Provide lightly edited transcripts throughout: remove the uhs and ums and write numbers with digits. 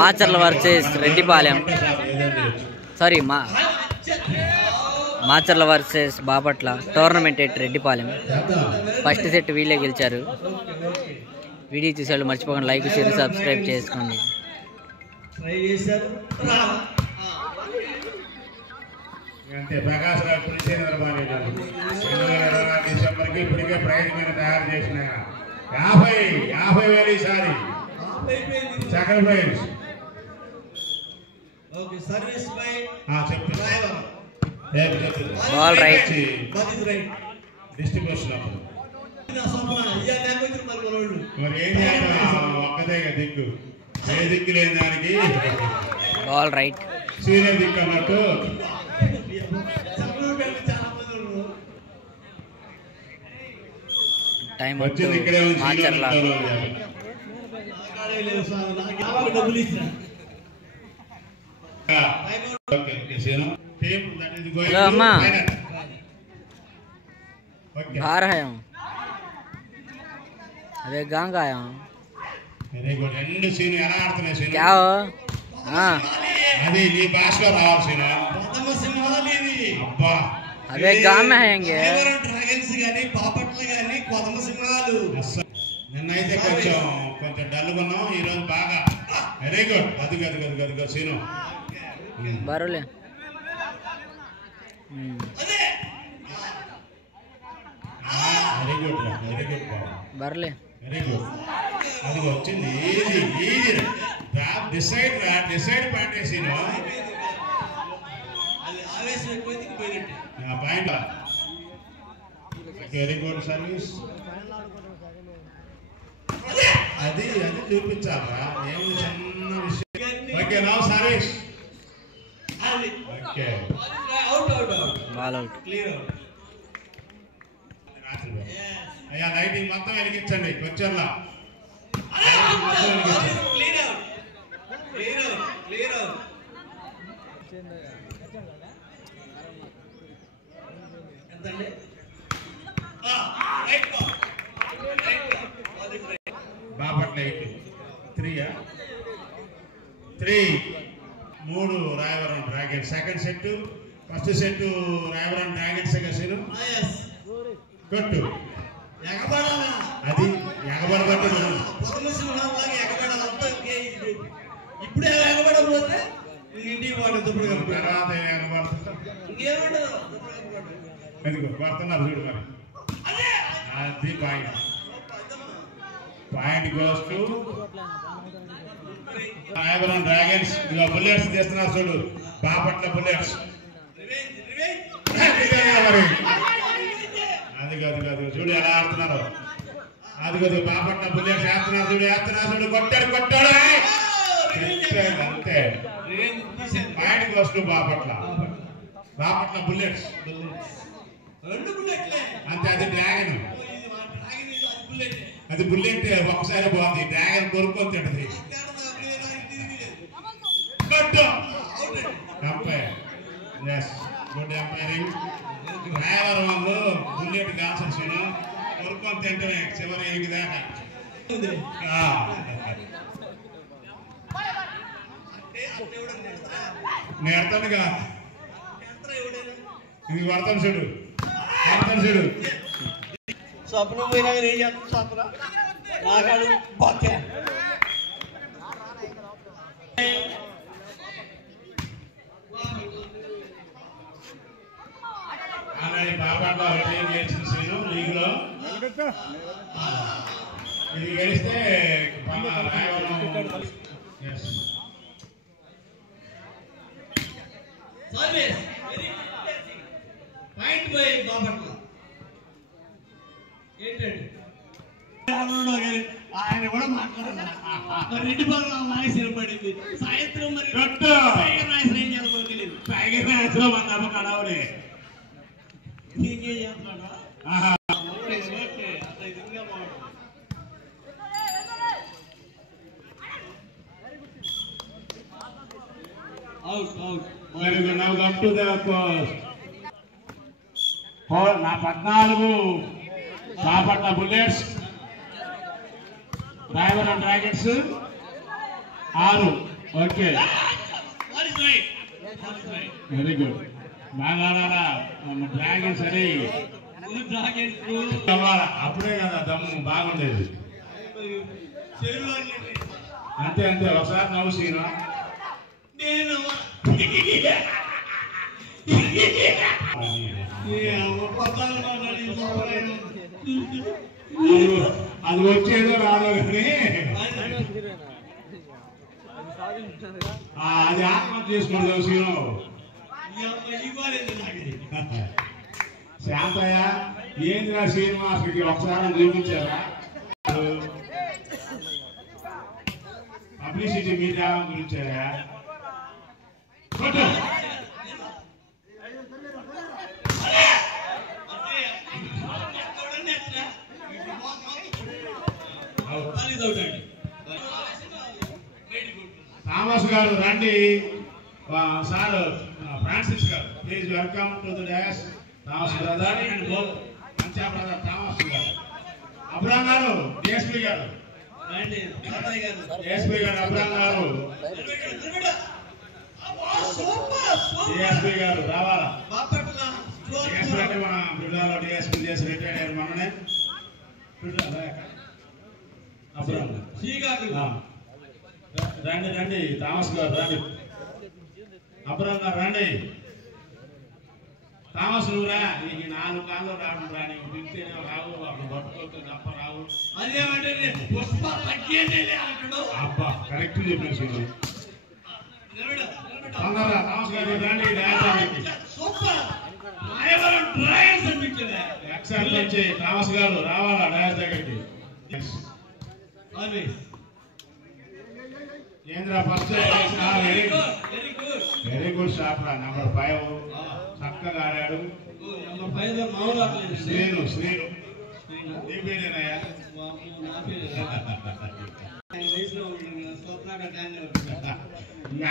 Macherla versus Reddipalem, sorry Macherla versus Bapatla tournament at Reddipalem. First set వీళ్ళే గెలిచారు. Video చూసేవాళ్ళు మర్చిపోకండి లైక్ షేర్ సబ్స్క్రైబ్ చేసుకోండి. ప్రకాశ్ రావు డిసెంబర్కి ఇప్పటికే ప్రైజ్ మీద తయారు చేసిన 50,000 ఈసారి second prize. Ball right distribution మరి ఏం చేయాలి, ఒక్కదే దిక్కు, ఏ దిక్కు లేని దానికి బాల్ రైట్ సీనియర్ దిక్కు అన్నట్టు. టైం వచ్చింది ఇక్కడే మాచర్ల. హలో అమ్మా, बाहर है अबे गांव का आया हूँ. क्या हो? हाँ अबे गांव में आएंगे. నిన్నైతే కొంచెం డల్గా ఉన్నాం, ఈరోజు బాగా వెరీ గుడ్. అది సీను బరులే బర్లే వెరీ గుడ్. అది వచ్చింది easy decide point Seenu point. Very good service. అది చూపించాలా, ఏమి చిన్న విషయం. Okay now service. Okay ball out. అయ్యా లైటింగ్ మొత్తం వెలిగించండి వచ్చేలా. Bapatla 3 Rayavaram dragon second set. First set Rayavaram dragons Seenu కొట్టు. అది ఎగబడబట్టు ఇప్పుడే ఎగబడకపోతే ఇంటికి తర్వాత పడుతున్నారు చూడు. మరి అది point goes to Rayavaram dragons. ఇదిగో బుల్లెట్స్ తీస్తున్నారు చూడు, బాపట్ల బుల్లెట్స్. మరి అది కాదు చూడు ఎలా ఆడుతున్నారు. అది కాదు బాపట్ల బుల్లెట్స్ వేస్తున్నారు చూడు. కొట్టాడు అంతే. Point goes to Bapatla bullets అంతే. అది డ్రాగన్, అది బుల్లెట్ ఒకసారి బాగుంది. డ్రాగన్ కొరుక్కొని తింటది. Umpire good umpiring. రాయవరం వాళ్ళు బుల్లెట్ కాల్సిన కొరుక్కొని తింటమే చివరి ఎనిమిది దాకా. నేను అర్థంగా ఇది పడతాను చూడు. స్వప్నం పోయినా ఏం చేస్తాను స్వప్న నాగాడు బాకే ఆల్రెడీ బాపట్ల గెలిచిన సీను లీగ్ లో. ఇది గెలిస్తే పాయింట్ పోయి బాపట్ల ఏంటండి ఆయన కూడా మాట్లాడారు. రెడ్డిపాలెం వాయిస్ వినపడింది. సాయంత్రం మరి టైగర్ నాయస్ ఏం చేయాలో తెలియదు. టైగర్ నాయస్ లో మన అమ్మ కడవలే ఇంకేం చేస్తున్నాడా. Now come to the post. నా 14 Bapatla bullets, Rayavaram dragons 6. Okay, very good. బాగా ఆడాలా డ్రాగన్స్ అని. అప్పుడే కదా దమ్ము బాగుండేది. అంతే అంతే, ఒకసారి నవ్వు సీను. అది వచ్చేదో రాదో కానీ అది ఆత్మహత్య చేసుకుంటావు సీను. శాంతయ్య ఏంద్రా శ్రీనివాసుకి ఒకసారి చూపించారా? పబ్లిసిటీ మీడియా గురించారా? థామస్ గారు రండి. సార్ ఫ్రాన్సిస్ గారు, please welcome to the dash. Thomas brother and both మంచి బ్రదర్ థామస్ గారు. అబ్రామ్ గారు, డిఎస్పీ గారు, డిఎస్పీ గారు, అబ్రామ్ గారు, డిఎస్పీ గారు రావాలా? డిఎస్పీ అంటే మన బిడ్డలో డిఎస్పీ చేసి రిటైర్ అయ్యారు మననే. అబ్రామ్ రండి రండి, థామస్ గారు రండి, అబ్రామ్ గారు రండి. థామస్ నువ్వురా, నీకు 4 కాళ్ళు రావడం రా, నీకు పిలిస్తేనే రావు, అప్పుడు పట్టుకోవచ్చు తప్ప రావు. అబ్బా కరెక్ట్ చెప్పేసి థామస్ గారు రండి. ఎక్సెల్ నుంచి థామస్ గారు రావాలా డాష్ దగ్గరికి? ఏంద్రా ఫస్ట్ వెరీ గుడ్ షాట్ రా. నెంబర్ 5 చక్కగా ఆడాడు. శ్రీను శ్రీను నీ పేరేనయ్యా?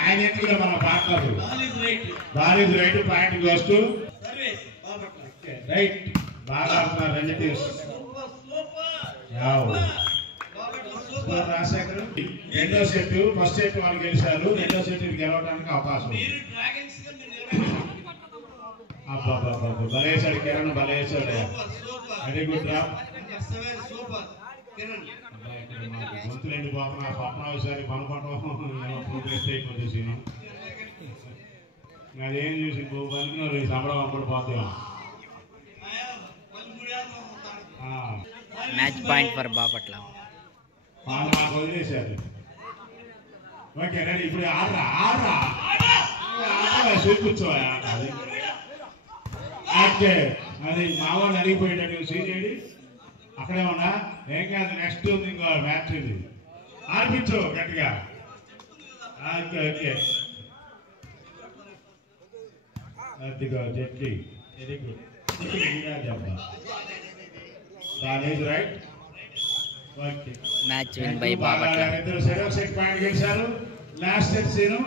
ఆయన ఎట్లా మన partner. Ball is right, point goes to right. బాగా ఆడుతున్నారు రిలేటివ్స్. రాజశేఖర్ రెండో సెట్, ఫస్ట్ సెట్ వాళ్ళు గెలిచారు, రెండో సెట్ గెలవడానికి అవకాశం. బలేసాడు కిరణ్, బలేసాడు. వెరీ గుడ్ రా. గొంతులు ఎండిపోతున్నా పప్పన ఒకసారి పనుకోవటం ప్రోగ్రెస్ అయిపోతుంది సీను. అదేం చూసి పలికిన సంబరం అప్పుడు పోతాం. Match point for Bapatla. మాకు వదిలేశారు. Okay ready. ఇప్పుడు ఆడరా ఆడరా చూపించోయా ఆట. అది ఓకే, అది మావాళ్ళు అడిగిపోయేటట్టు సీనియర్ అక్కడే ఉన్నా. ఏం కాదు, నెక్స్ట్ ఉంది ఇంకో మ్యాచ్. ఇది ఆడిపించు గట్టిగా. ఓకే ఓకే, అదిగో Jaitley. Very good. Right. Okay, match win by Bapatla. ఇద్దరు సెట్ పాయింట్ గెలిచారు. Last set scene.